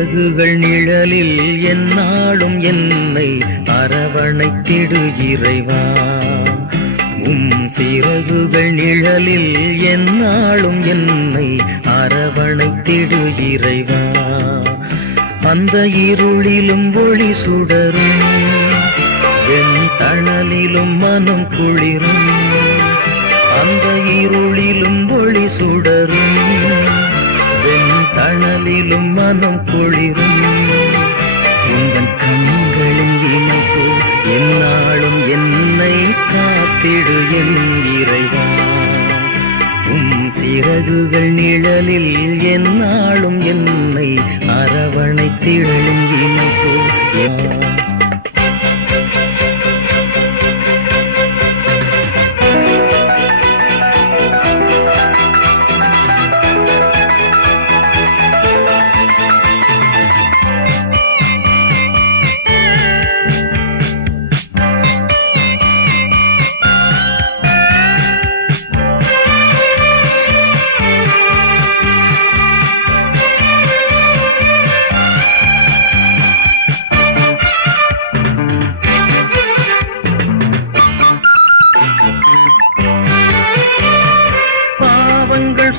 சிறகுகள் நிழலில் எந்நாளும் என்னை அரவணைத்திடு இறைவா. சிறகுகள் நிழலில் எந்நாளும் என்னை அரவணைத்திடு இறைவா. அந்த இருளிலும் ஒளி சுடரும் என் தணலிலும் மனம் குளிரும். அந்த இருளிலும் ஒளி சுடரும் என் தணலிலும் மனம் குளிரும். உங்கள் கண்களின் இணைப்பு எந்நாளும் என்னை காத்திடு என் இறைவா. சிறகுகள் நிழலில் எந்நாளும் என்னை அரவணைத்திடும் இணைப்பு.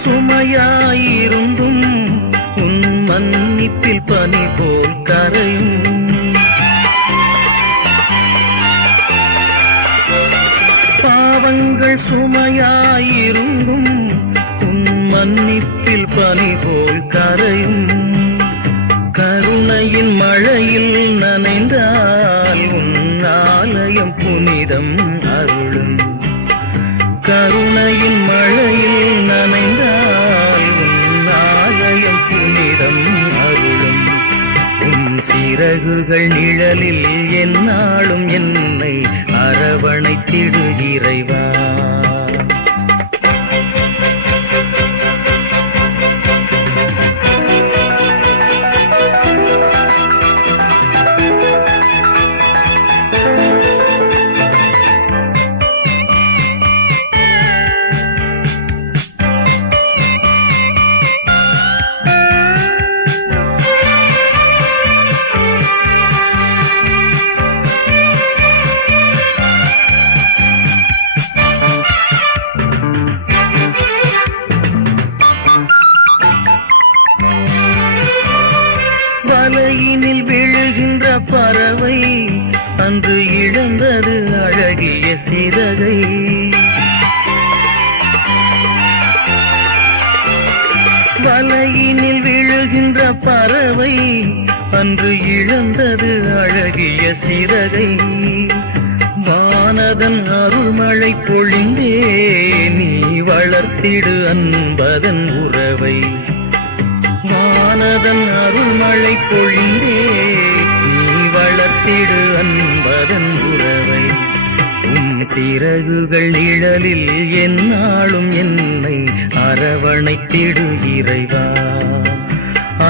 சுமையாயிருந்தும் உன் மன்னிப்பில் பனி போல் கரையும். பாவங்கள் சுமையாயிருந்தும் உன் மன்னிப்பில் பனி போல் கரையும். கருணையின் மழையில் நனைந்தால் உன் ஆலயம் புனிதம் அருளும். கருணையின் மழையில் நனைந்தால் உன் ஆலயம் புனிதம் அருளும். உன் சிறகுகள் நிழலில் எந்நாளும் என்னை அரவணைத்திடு இறைவா. வலையினில் விழுகின்ற பறவை அன்று இழந்தது அழகிய சிறகை. வலையினில் விழுகின்ற பறவை அன்று இழந்தது அழகிய சிறகை. வானதன் அருள்மழை பொழிந்தே நீ வளர்த்திடு அன்பதன் உறவை. வானதன் அருள்மழை பொழிந்தே நீ வளர்த்திடு அன்பதன் உறவை. சிறகுகள் நிழலில் எந்நாளும் என்னை அரவணைத்திடு இறைவா.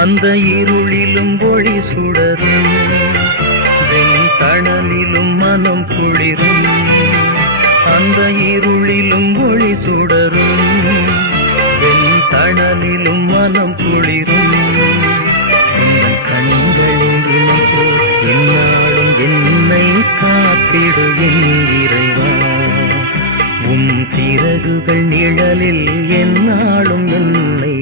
அந்த இருளிலும் ஒளி சுடரும் வெண் தணலிலும் மனம் குளிரும். அந்த இருளிலும் ஒளி சுடரும் வெண் தணலிலும் மனம் குளிரும். உங்கள் கண்களின் இணைப்பு எந்நாளும் என்னை காத்திடு என் இறைவா. சிறகுகள் நிழலில் எந்நாளும் என்னை